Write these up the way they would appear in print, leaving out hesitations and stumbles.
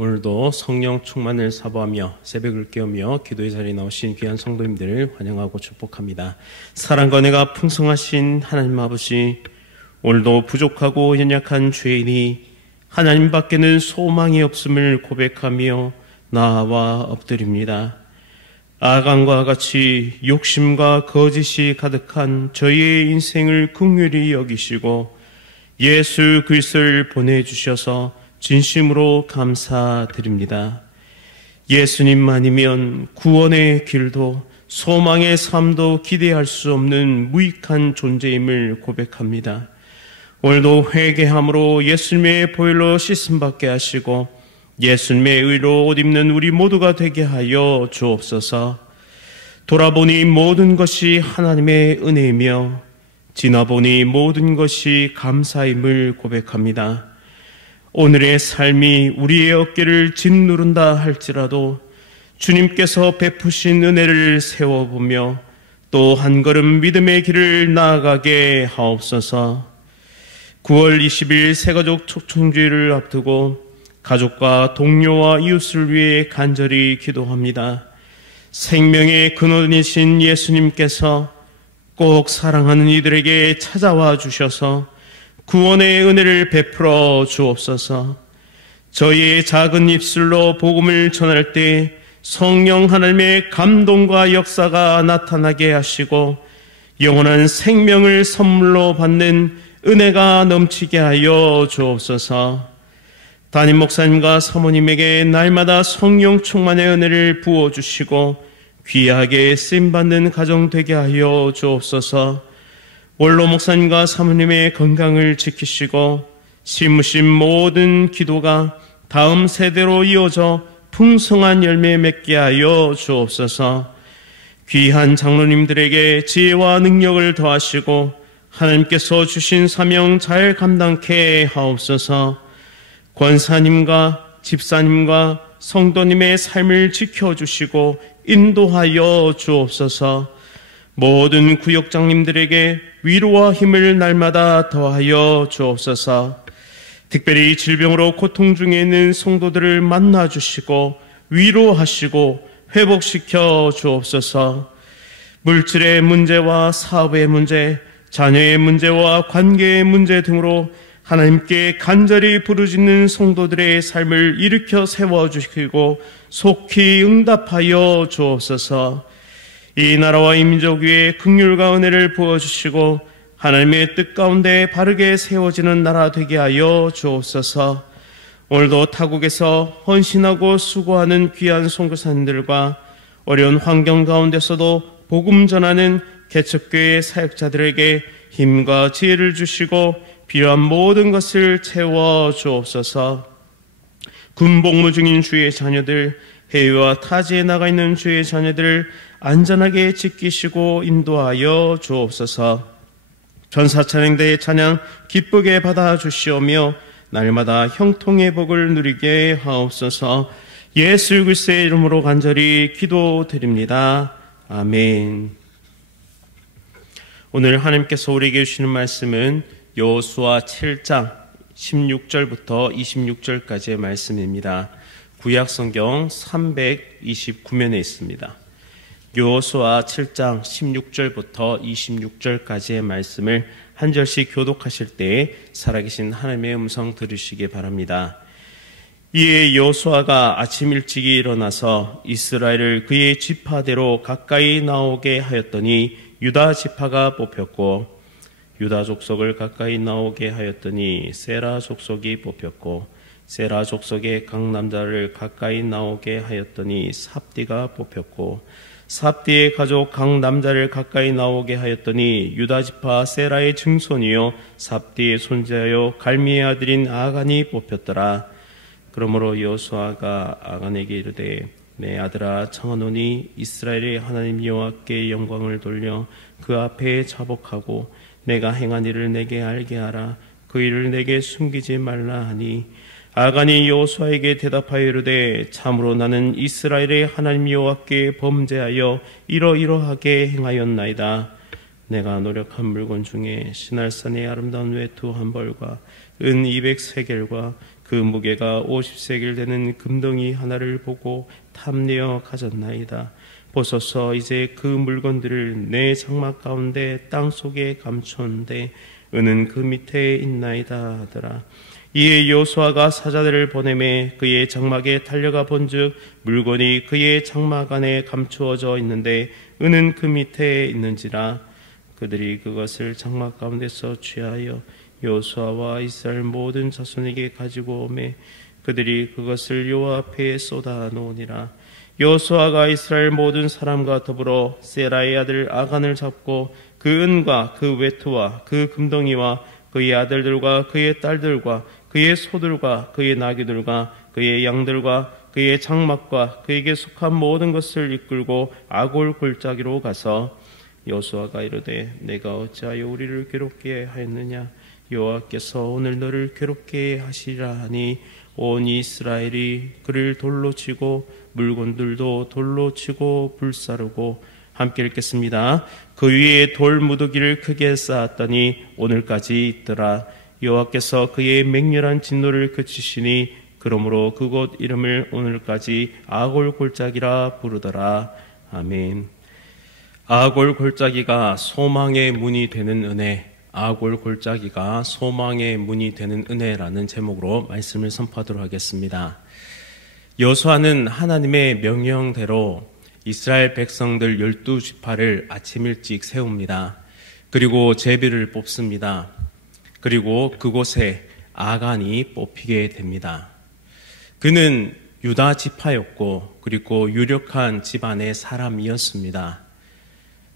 오늘도 성령 충만을 사모하며 새벽을 깨우며 기도의 자리에 나오신 귀한 성도님들을 환영하고 축복합니다. 사랑과 은혜가 풍성하신 하나님 아버지, 오늘도 부족하고 연약한 죄인이 하나님 밖에는 소망이 없음을 고백하며 나와 엎드립니다. 아간과 같이 욕심과 거짓이 가득한 저희의 인생을 긍휼히 여기시고 예수 그리스도를 보내주셔서 진심으로 감사드립니다. 예수님만이면 구원의 길도 소망의 삶도 기대할 수 없는 무익한 존재임을 고백합니다. 오늘도 회개함으로 예수님의 보혈로 씻음받게 하시고 예수님의 의로 옷 입는 우리 모두가 되게 하여 주옵소서. 돌아보니 모든 것이 하나님의 은혜이며 지나보니 모든 것이 감사임을 고백합니다. 오늘의 삶이 우리의 어깨를 짓누른다 할지라도 주님께서 베푸신 은혜를 세워보며 또 한 걸음 믿음의 길을 나아가게 하옵소서. 9월 20일 새가족 촉청주의를 앞두고 가족과 동료와 이웃을 위해 간절히 기도합니다. 생명의 근원이신 예수님께서 꼭 사랑하는 이들에게 찾아와 주셔서 구원의 은혜를 베풀어 주옵소서. 저희의 작은 입술로 복음을 전할 때 성령 하나님의 감동과 역사가 나타나게 하시고 영원한 생명을 선물로 받는 은혜가 넘치게 하여 주옵소서. 담임 목사님과 사모님에게 날마다 성령 충만의 은혜를 부어주시고 귀하게 쓰임받는 가정 되게 하여 주옵소서. 원로 목사님과 사모님의 건강을 지키시고 심으신 모든 기도가 다음 세대로 이어져 풍성한 열매 맺게 하여 주옵소서. 귀한 장로님들에게 지혜와 능력을 더하시고 하나님께서 주신 사명 잘 감당케 하옵소서. 권사님과 집사님과 성도님의 삶을 지켜주시고 인도하여 주옵소서. 모든 구역장님들에게 위로와 힘을 날마다 더하여 주옵소서. 특별히 질병으로 고통 중에 있는 성도들을 만나주시고 위로하시고 회복시켜 주옵소서. 물질의 문제와 사업의 문제, 자녀의 문제와 관계의 문제 등으로 하나님께 간절히 부르짖는 성도들의 삶을 일으켜 세워주시고 속히 응답하여 주옵소서. 이 나라와 이 민족 위에 긍휼과 은혜를 부어주시고 하나님의 뜻 가운데 바르게 세워지는 나라 되게 하여 주옵소서. 오늘도 타국에서 헌신하고 수고하는 귀한 선교사님들과 어려운 환경 가운데서도 복음 전하는 개척교회 사역자들에게 힘과 지혜를 주시고 필요한 모든 것을 채워 주옵소서. 군복무 중인 주의 자녀들, 해외와 타지에 나가 있는 주의 자녀들을 안전하게 지키시고 인도하여 주옵소서. 전사찬양대의 찬양 기쁘게 받아주시오며 날마다 형통의 복을 누리게 하옵소서. 예수 그리스도의 이름으로 간절히 기도드립니다. 아멘. 오늘 하나님께서 우리에게 주시는 말씀은 여호수아 7장 16절부터 26절까지의 말씀입니다. 구약성경 329면에 있습니다. 여호수아 7장 16절부터 26절까지의 말씀을 한 절씩 교독하실 때 살아계신 하나님의 음성 들으시기 바랍니다. 이에 여호수아가 아침 일찍이 일어나서 이스라엘을 그의 지파대로 가까이 나오게 하였더니 유다 지파가 뽑혔고 유다 족속을 가까이 나오게 하였더니 세라 족속이 뽑혔고 세라 족속의 각 남자를 가까이 나오게 하였더니 삽디가 뽑혔고 삽디의 가족 각 남자를 가까이 나오게 하였더니 유다 지파 세라의 증손이요 삽디의 손자여 갈미의 아들인 아간이 뽑혔더라. 그러므로 여호수아가 아간에게 이르되 내 아들아 청하노니 이스라엘의 하나님 여호와께 영광을 돌려 그 앞에 자복하고 내가 행한 일을 내게 알게 하라. 그 일을 내게 숨기지 말라 하니 아간이 여호수아에게 대답하여 이르되 참으로 나는 이스라엘의 하나님 여호와께 범죄하여 이러이러하게 행하였나이다. 내가 노력한 물건 중에 시날산의 아름다운 외투 한 벌과 은 200세겔과 그 무게가 50세겔 되는 금덩이 하나를 보고 탐내어 가졌나이다. 보소서, 이제 그 물건들을 내 장막 가운데 땅 속에 감추었는데 은은 그 밑에 있나이다 하더라. 이에 여호수아가 사자들을 보내매 그의 장막에 달려가 본즉 물건이 그의 장막 안에 감추어져 있는데 은은 그 밑에 있는지라. 그들이 그것을 장막 가운데서 취하여 여호수아와 이스라엘 모든 자손에게 가지고 오매 그들이 그것을 여호와 앞에 쏟아 놓으니라. 여호수아가 이스라엘 모든 사람과 더불어 세라의 아들 아간을 잡고 그 은과 그 외투와 그 금덩이와 그의 아들들과 그의 딸들과 그의 소들과 그의 나귀들과 그의 양들과 그의 장막과 그에게 속한 모든 것을 이끌고 아골 골짜기로 가서 여호수아가 이르되 내가 어찌하여 우리를 괴롭게 하였느냐. 여호와께서 오늘 너를 괴롭게 하시리라 하니 온 이스라엘이 그를 돌로 치고 물건들도 돌로 치고 불사르고. 함께 읽겠습니다. 그 위에 돌 무더기를 크게 쌓았더니 오늘까지 있더라. 여호와께서 그의 맹렬한 진노를 그치시니 그러므로 그곳 이름을 오늘까지 아골 골짜기라 부르더라. 아멘. 아골 골짜기가 소망의 문이 되는 은혜, 아골 골짜기가 소망의 문이 되는 은혜라는 제목으로 말씀을 선포하도록 하겠습니다. 여호수아는 하나님의 명령대로 이스라엘 백성들 12지파를 아침 일찍 세웁니다. 그리고 제비를 뽑습니다. 그리고 그곳에 아간이 뽑히게 됩니다. 그는 유다 지파였고 그리고 유력한 집안의 사람이었습니다.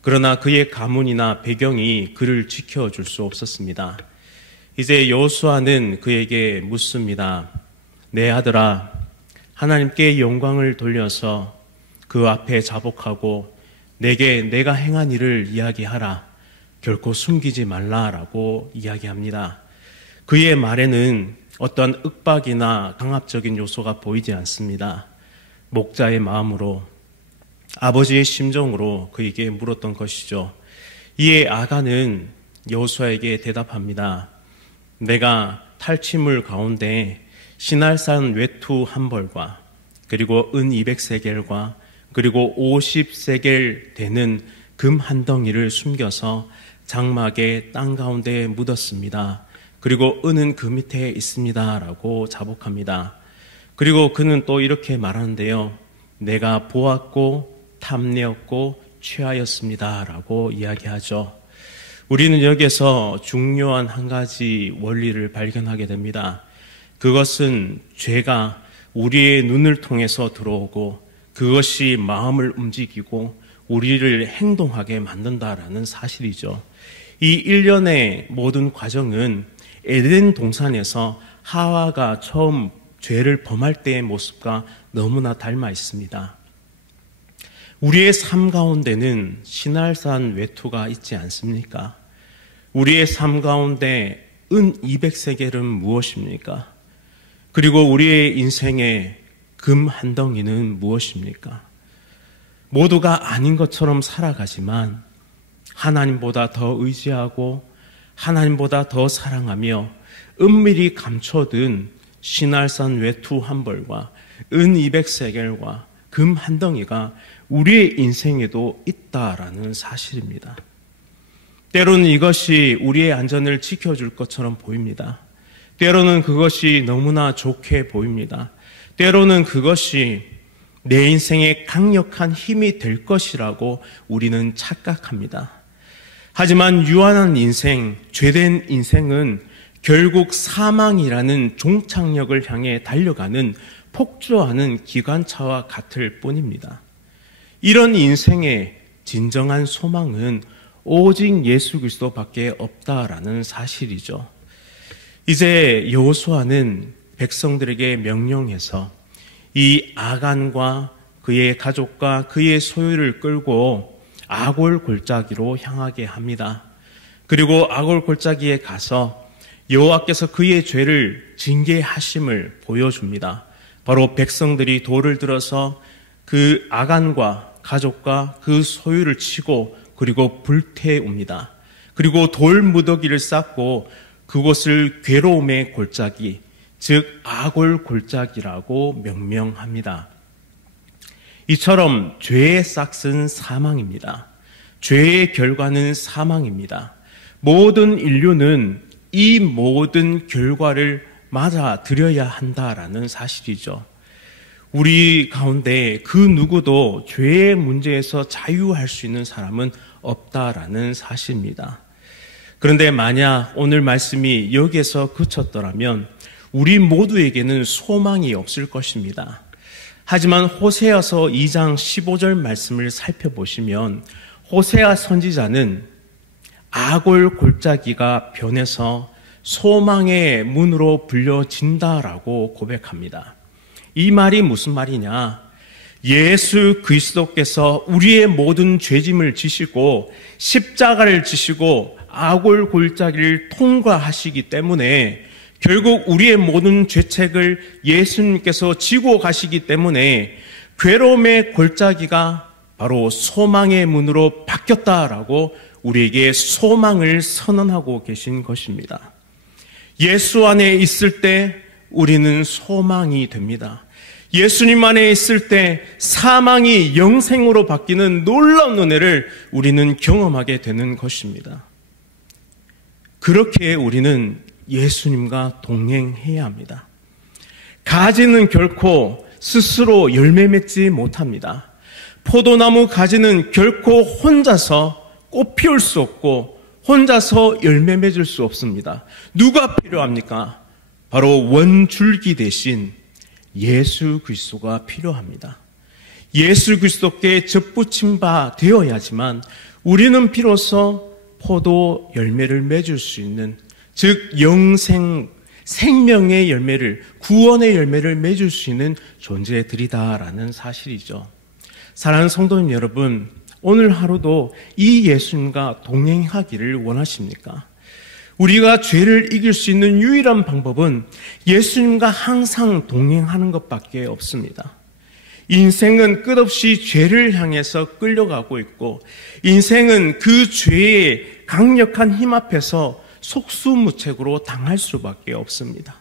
그러나 그의 가문이나 배경이 그를 지켜줄 수 없었습니다. 이제 여호수아는 그에게 묻습니다. 내 아들아, 하나님께 영광을 돌려서 그 앞에 자복하고 내게 내가 행한 일을 이야기하라. 결코 숨기지 말라라고 이야기합니다. 그의 말에는 어떤 윽박이나 강압적인 요소가 보이지 않습니다. 목자의 마음으로, 아버지의 심정으로 그에게 물었던 것이죠. 이에 아간은 여호수아에게 대답합니다. 내가 탈취물 가운데 시날산 외투 한 벌과 그리고 은 200세겔과 그리고 50세겔 되는 금 한 덩이를 숨겨서 장막의 땅 가운데 묻었습니다. 그리고 은은 그 밑에 있습니다. 라고 자복합니다. 그리고 그는 또 이렇게 말하는데요. 내가 보았고 탐내었고 취하였습니다. 라고 이야기하죠. 우리는 여기서 중요한 한 가지 원리를 발견하게 됩니다. 그것은 죄가 우리의 눈을 통해서 들어오고 그것이 마음을 움직이고 우리를 행동하게 만든다라는 사실이죠. 이 일련의 모든 과정은 에덴 동산에서 하와가 처음 죄를 범할 때의 모습과 너무나 닮아 있습니다. 우리의 삶 가운데는 시날산 외투가 있지 않습니까? 우리의 삶 가운데 은 200세겔은 무엇입니까? 그리고 우리의 인생에 금 한 덩이는 무엇입니까? 모두가 아닌 것처럼 살아가지만 하나님보다 더 의지하고 하나님보다 더 사랑하며 은밀히 감춰둔 시날산 외투 한 벌과 은 200세겔과 금 한 덩이가 우리의 인생에도 있다라는 사실입니다. 때로는 이것이 우리의 안전을 지켜줄 것처럼 보입니다. 때로는 그것이 너무나 좋게 보입니다. 때로는 그것이 내 인생의 강력한 힘이 될 것이라고 우리는 착각합니다. 하지만 유한한 인생, 죄된 인생은 결국 사망이라는 종착역을 향해 달려가는 폭주하는 기관차와 같을 뿐입니다. 이런 인생의 진정한 소망은 오직 예수 그리스도밖에 없다라는 사실이죠. 이제 여호수아는 백성들에게 명령해서 이 아간과 그의 가족과 그의 소유를 끌고 아골 골짜기로 향하게 합니다. 그리고 아골 골짜기에 가서 여호와께서 그의 죄를 징계하심을 보여줍니다. 바로 백성들이 돌을 들어서 그 아간과 가족과 그 소유를 치고 그리고 불태웁니다. 그리고 돌 무더기를 쌓고 그곳을 괴로움의 골짜기, 즉 악골골짜기라고 명명합니다. 이처럼 죄의 싹은 사망입니다. 죄의 결과는 사망입니다. 모든 인류는 이 모든 결과를 맞아들여야 한다라는 사실이죠. 우리 가운데 그 누구도 죄의 문제에서 자유할 수 있는 사람은 없다라는 사실입니다. 그런데 만약 오늘 말씀이 여기에서 그쳤더라면 우리 모두에게는 소망이 없을 것입니다. 하지만 호세아서 2장 15절 말씀을 살펴보시면 호세아 선지자는 악골 골짜기가 변해서 소망의 문으로 불려진다라고 고백합니다. 이 말이 무슨 말이냐? 예수 그리스도께서 우리의 모든 죄짐을 지시고 십자가를 지시고 악골 골짜기를 통과하시기 때문에 결국 우리의 모든 죄책을 예수님께서 지고 가시기 때문에 괴로움의 골짜기가 바로 소망의 문으로 바뀌었다라고 우리에게 소망을 선언하고 계신 것입니다. 예수 안에 있을 때 우리는 소망이 됩니다. 예수님 안에 있을 때 사망이 영생으로 바뀌는 놀라운 은혜를 우리는 경험하게 되는 것입니다. 그렇게 우리는 예수님과 동행해야 합니다. 가지는 결코 스스로 열매 맺지 못합니다. 포도나무 가지는 결코 혼자서 꽃 피울 수 없고 혼자서 열매 맺을 수 없습니다. 누가 필요합니까? 바로 원줄기 대신 예수 그리스도가 필요합니다. 예수 그리스도께 접붙임 바 되어야지만 우리는 비로소 포도 열매를 맺을 수 있는, 즉 영생, 생명의 열매를, 구원의 열매를 맺을 수 있는 존재들이다라는 사실이죠. 사랑하는 성도님 여러분, 오늘 하루도 이 예수님과 동행하기를 원하십니까? 우리가 죄를 이길 수 있는 유일한 방법은 예수님과 항상 동행하는 것밖에 없습니다. 인생은 끝없이 죄를 향해서 끌려가고 있고 인생은 그 죄의 강력한 힘 앞에서 속수무책으로 당할 수밖에 없습니다.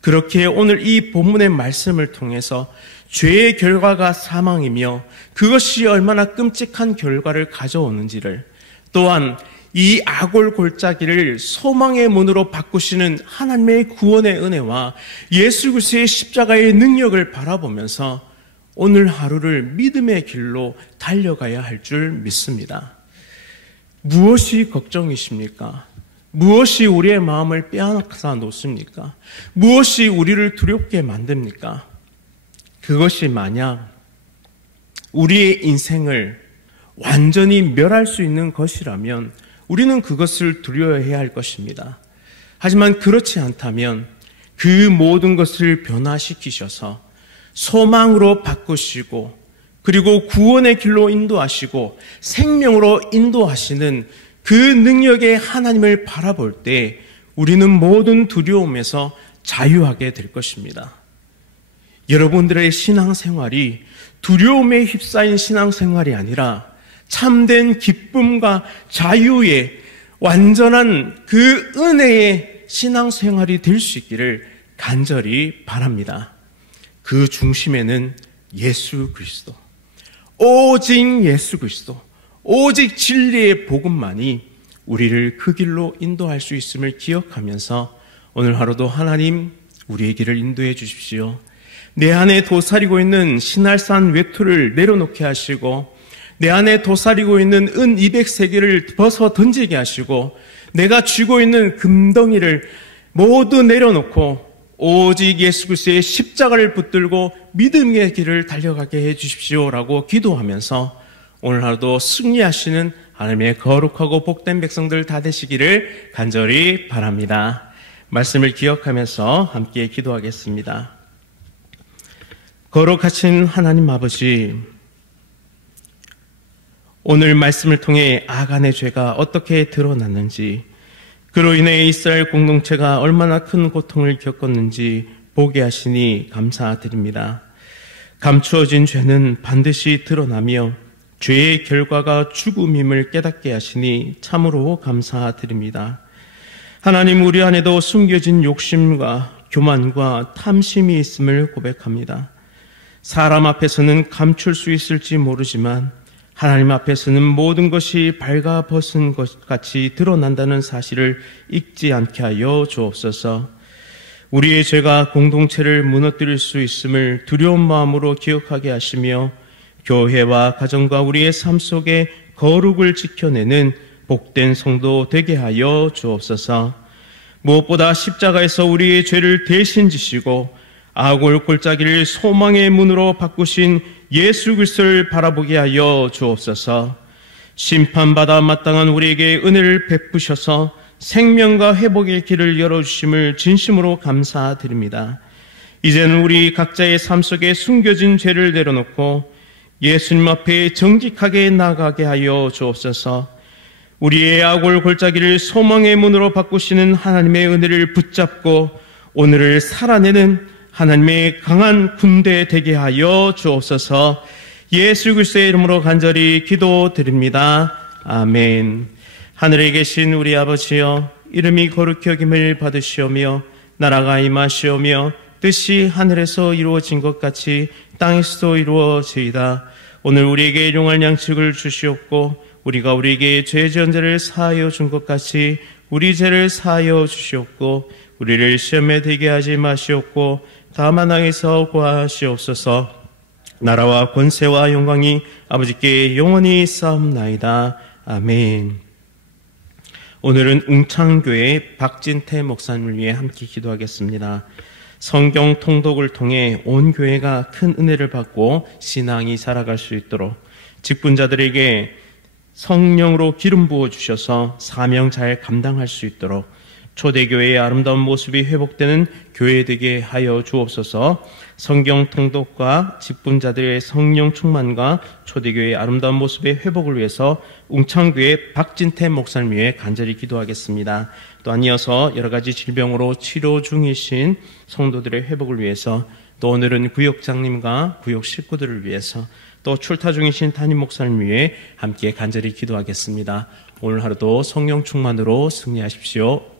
그렇게 오늘 이 본문의 말씀을 통해서 죄의 결과가 사망이며 그것이 얼마나 끔찍한 결과를 가져오는지를, 또한 이 악골 골짜기를 소망의 문으로 바꾸시는 하나님의 구원의 은혜와 예수 그리스도의 십자가의 능력을 바라보면서 오늘 하루를 믿음의 길로 달려가야 할 줄 믿습니다. 무엇이 걱정이십니까? 무엇이 우리의 마음을 빼앗아 놓습니까? 무엇이 우리를 두렵게 만듭니까? 그것이 만약 우리의 인생을 완전히 멸할 수 있는 것이라면 우리는 그것을 두려워해야 할 것입니다. 하지만 그렇지 않다면 그 모든 것을 변화시키셔서 소망으로 바꾸시고 그리고 구원의 길로 인도하시고 생명으로 인도하시는 그 능력의 하나님을 바라볼 때 우리는 모든 두려움에서 자유하게 될 것입니다. 여러분들의 신앙생활이 두려움에 휩싸인 신앙생활이 아니라 참된 기쁨과 자유의 완전한 그 은혜의 신앙생활이 될 수 있기를 간절히 바랍니다. 그 중심에는 예수 그리스도, 오직 예수 그리스도, 오직 진리의 복음만이 우리를 그 길로 인도할 수 있음을 기억하면서 오늘 하루도 하나님 우리의 길을 인도해 주십시오. 내 안에 도사리고 있는 신할산 외투를 내려놓게 하시고 내 안에 도사리고 있는 은 200세기를 벗어 던지게 하시고 내가 쥐고 있는 금덩이를 모두 내려놓고 오직 예수 그리스도의 십자가를 붙들고 믿음의 길을 달려가게 해주십시오라고 기도하면서 오늘 하루도 승리하시는 하나님의 거룩하고 복된 백성들 다 되시기를 간절히 바랍니다. 말씀을 기억하면서 함께 기도하겠습니다. 거룩하신 하나님 아버지, 오늘 말씀을 통해 아간의 죄가 어떻게 드러났는지, 그로 인해 이스라엘 공동체가 얼마나 큰 고통을 겪었는지 보게 하시니 감사드립니다. 감추어진 죄는 반드시 드러나며 죄의 결과가 죽음임을 깨닫게 하시니 참으로 감사드립니다. 하나님, 우리 안에도 숨겨진 욕심과 교만과 탐심이 있음을 고백합니다. 사람 앞에서는 감출 수 있을지 모르지만 하나님 앞에서는 모든 것이 밝아 벗은 것 같이 드러난다는 사실을 잊지 않게 하여 주옵소서. 우리의 죄가 공동체를 무너뜨릴 수 있음을 두려운 마음으로 기억하게 하시며 교회와 가정과 우리의 삶 속에 거룩을 지켜내는 복된 성도 되게 하여 주옵소서. 무엇보다 십자가에서 우리의 죄를 대신 지시고 악을 골짜기를 소망의 문으로 바꾸신 예수 그리스도를 바라보게 하여 주옵소서. 심판받아 마땅한 우리에게 은혜를 베푸셔서 생명과 회복의 길을 열어주심을 진심으로 감사드립니다. 이제는 우리 각자의 삶 속에 숨겨진 죄를 내려놓고 예수님 앞에 정직하게 나가게 하여 주옵소서. 우리의 악을 골짜기를 소망의 문으로 바꾸시는 하나님의 은혜를 붙잡고 오늘을 살아내는 하나님의 강한 군대 되게 하여 주옵소서. 예수 그리스도의 이름으로 간절히 기도드립니다. 아멘. 하늘에 계신 우리 아버지여, 이름이 거룩히 여김을 받으시오며 나라가 임하시오며 뜻이 하늘에서 이루어진 것 같이 땅에서도 이루어지이다. 오늘 우리에게 일용할 양식을 주시옵고 우리가 우리에게 죄 지은 자를 사하여 준 것 같이 우리 죄를 사하여 주시옵고 우리를 시험에 들게 하지 마시옵고 다만 악에서 구하시옵소서. 나라와 권세와 영광이 아버지께 영원히 쌓옵나이다. 아멘. 오늘은 웅창교회 박진태 목사님을 위해 함께 기도하겠습니다. 성경 통독을 통해 온 교회가 큰 은혜를 받고 신앙이 살아갈 수 있도록 직분자들에게 성령으로 기름 부어주셔서 사명 잘 감당할 수 있도록 초대교회의 아름다운 모습이 회복되는 교회 되게 하여 주옵소서. 성경 통독과 직분자들의 성령 충만과 초대교회의 아름다운 모습의 회복을 위해서 웅창교회 박진태 목사님 위해 간절히 기도하겠습니다. 또한 이어서 여러 가지 질병으로 치료 중이신 성도들의 회복을 위해서, 또 오늘은 구역장님과 구역 식구들을 위해서, 또 출타 중이신 담임 목사님 위해 함께 간절히 기도하겠습니다. 오늘 하루도 성령 충만으로 승리하십시오.